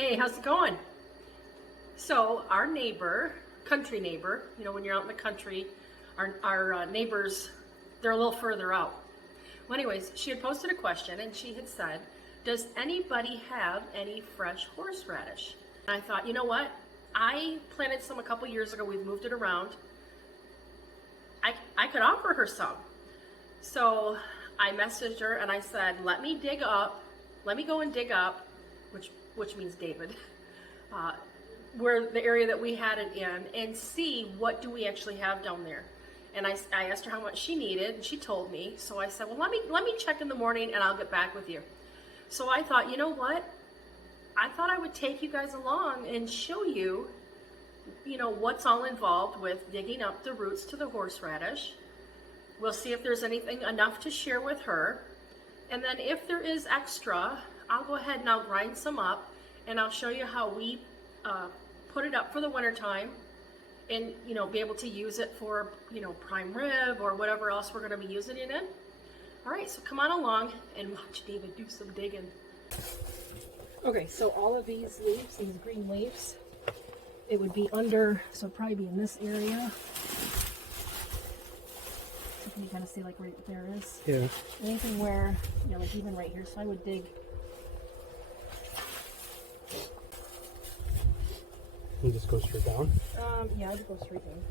Hey, how's it going? So our neighbor, country neighbor, you know, when you're out in the country, our neighbors, they're a little further out. Well, anyways, she had posted a question and she had said, does anybody have any fresh horseradish? And I thought, you know what? I planted some a couple years ago. We've moved it around. I could offer her some. So I messaged her and I said, let me go and dig up, which means David, where the area that we had it in, and see what do we actually have down there. And I asked her how much she needed, and she told me. So I said, well, let me check in the morning and I'll get back with you. So I thought, you know what? I thought I would take you guys along and show you, you know, what's all involved with digging up the roots to the horseradish. We'll see if there's anything enough to share with her. And then if there is extra, I'll go ahead and I'll grind some up and I'll show you how we put it up for the winter time and, you know, be able to use it for, you know, prime rib or whatever else we're going to be using it in. All right, so come on along and watch David do some digging. Okay, so all of these leaves, these green leaves, it would be under, so it'd probably be in this area. So can you kind of see like right there is? Yeah. Anything where, you know, like even right here, so I would dig. You just go straight down? Yeah, I'd go straight down.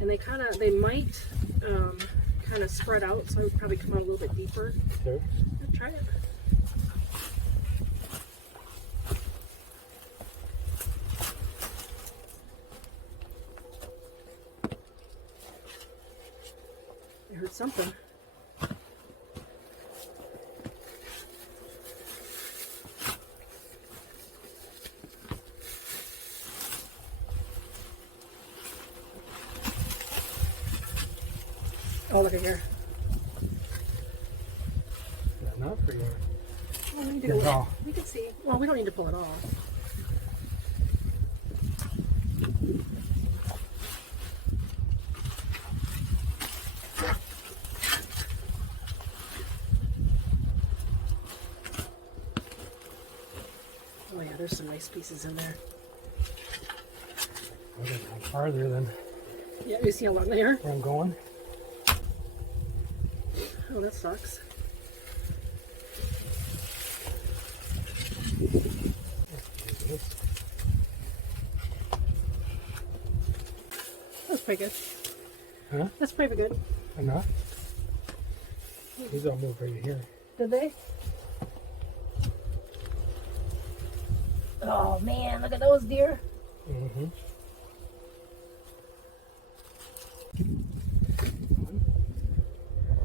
And they might kind of spread out, so I would probably come out a little bit deeper. Okay. Try it. I heard something. Oh, look at here. Is that enough for you? Oh, we need to go. We can see. Well, we don't need to pull it off. Oh yeah, there's some nice pieces in there. I'll get down farther than Yeah, you see a lot there? where I'm going. Oh, that sucks. That's pretty good. Huh? That's pretty good. Enough? These all move right here. Did they? Oh man, look at those deer. Mm-hmm.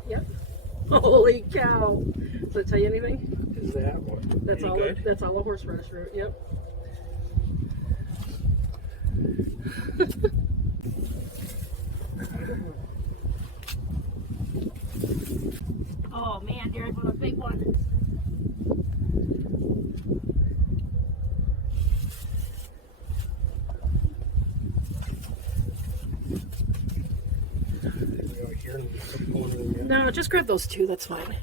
Yep. Holy cow! Does it tell you anything? Is that what? That's all. Good? That's all a horseradish root. Yep. Oh man, there's one, a big one. No, just grab those two, that's fine.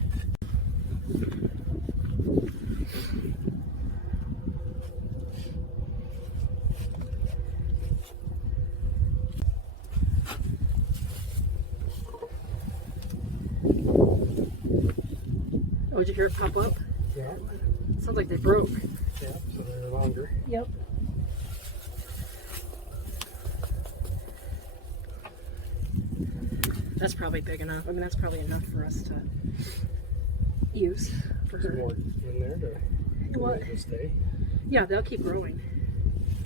Oh, did you hear it pop up? Yeah. Sounds like they broke. Yeah, so they're longer. Yep. That's probably big enough. I mean, that's probably enough for us to use for her. More in there to stay Yeah, they'll keep growing.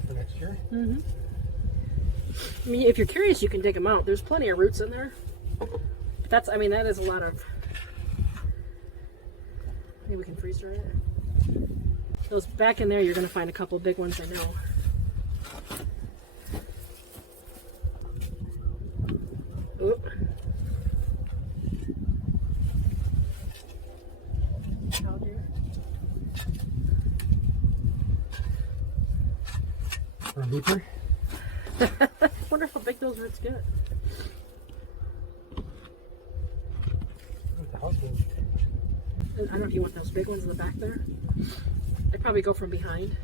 for next year. Mm-hmm. I mean, if you're curious, you can dig them out. There's plenty of roots in there. But that's, I mean, that is a lot of... Maybe we can freeze dry it. Those back in there, you're going to find a couple big ones, I know. Oop. Cow deer. Or deeper? I wonder how big those roots get. The house moved. I don't know if you want those big ones in the back there. They probably go from behind.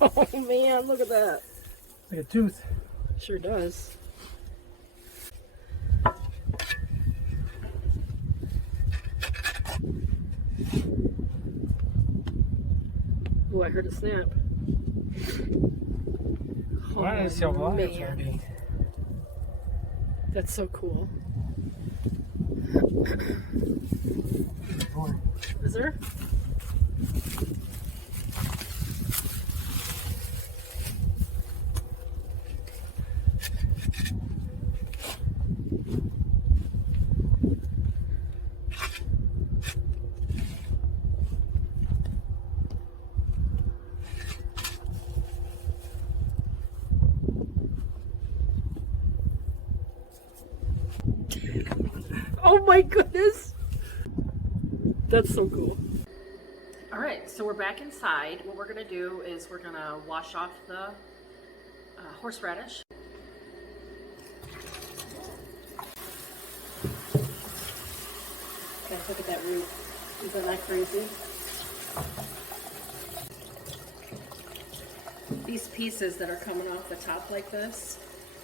Oh man, look at that. Like a tooth. Sure does. Oh, I heard a snap. I want to see how long it's man. going to be. That's so cool. Is there? Oh my goodness! That's so cool. All right, so we're back inside. What we're gonna do is we're gonna wash off the horseradish. Guys, look at that root. Isn't that crazy? These pieces that are coming off the top like this,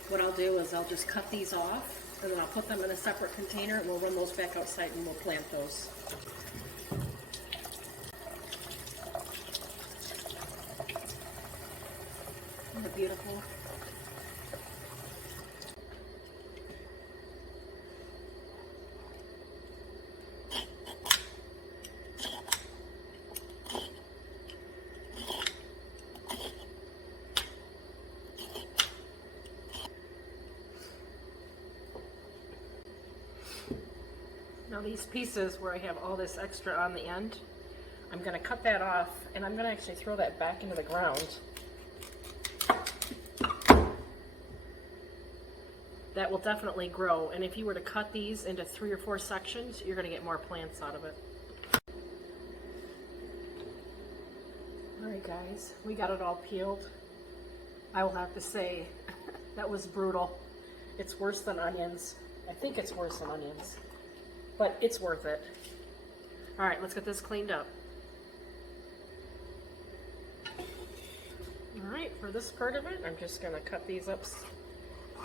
what I'll do is I'll just cut these off and then I'll put them in a separate container and we'll run those back outside and we'll plant those. Isn't that beautiful? Now these pieces where I have all this extra on the end, I'm going to cut that off and I'm going to actually throw that back into the ground. That will definitely grow, and if you were to cut these into 3 or 4 sections, you're going to get more plants out of it. Alright guys, we got it all peeled. I will have to say, that was brutal. It's worse than onions. I think it's worse than onions. But it's worth it. Alright, let's get this cleaned up. Alright, for this part of it, I'm just going to cut these up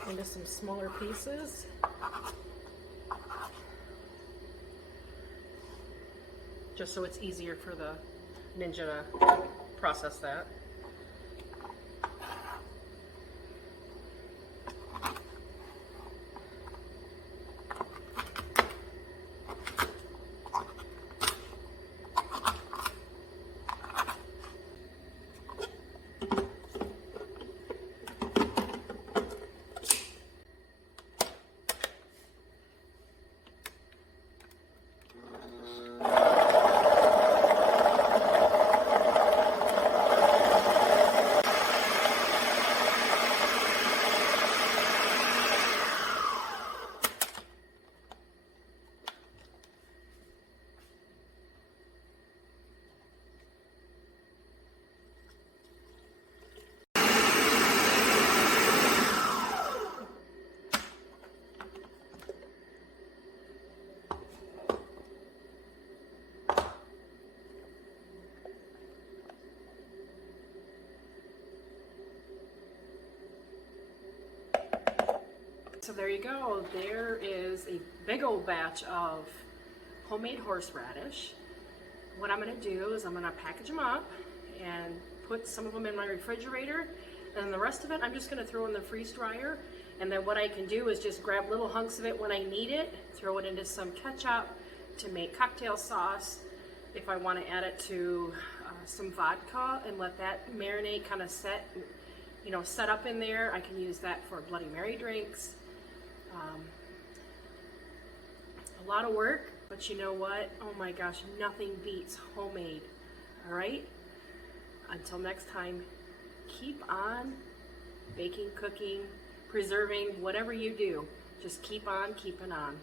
into some smaller pieces. Just so it's easier for the ninja to process that. So there you go. There is a big old batch of homemade horseradish. What I'm going to do is I'm going to package them up and put some of them in my refrigerator, and the rest of it I'm just going to throw in the freeze dryer. And then what I can do is just grab little hunks of it when I need it, throw it into some ketchup to make cocktail sauce. If I want to add it to some vodka and let that marinate, kind of set up in there, I can use that for Bloody Mary drinks. A lot of work, but you know what? Oh my gosh, nothing beats homemade. All right? Until next time, keep on baking, cooking, preserving, whatever you do. just keep on keeping on.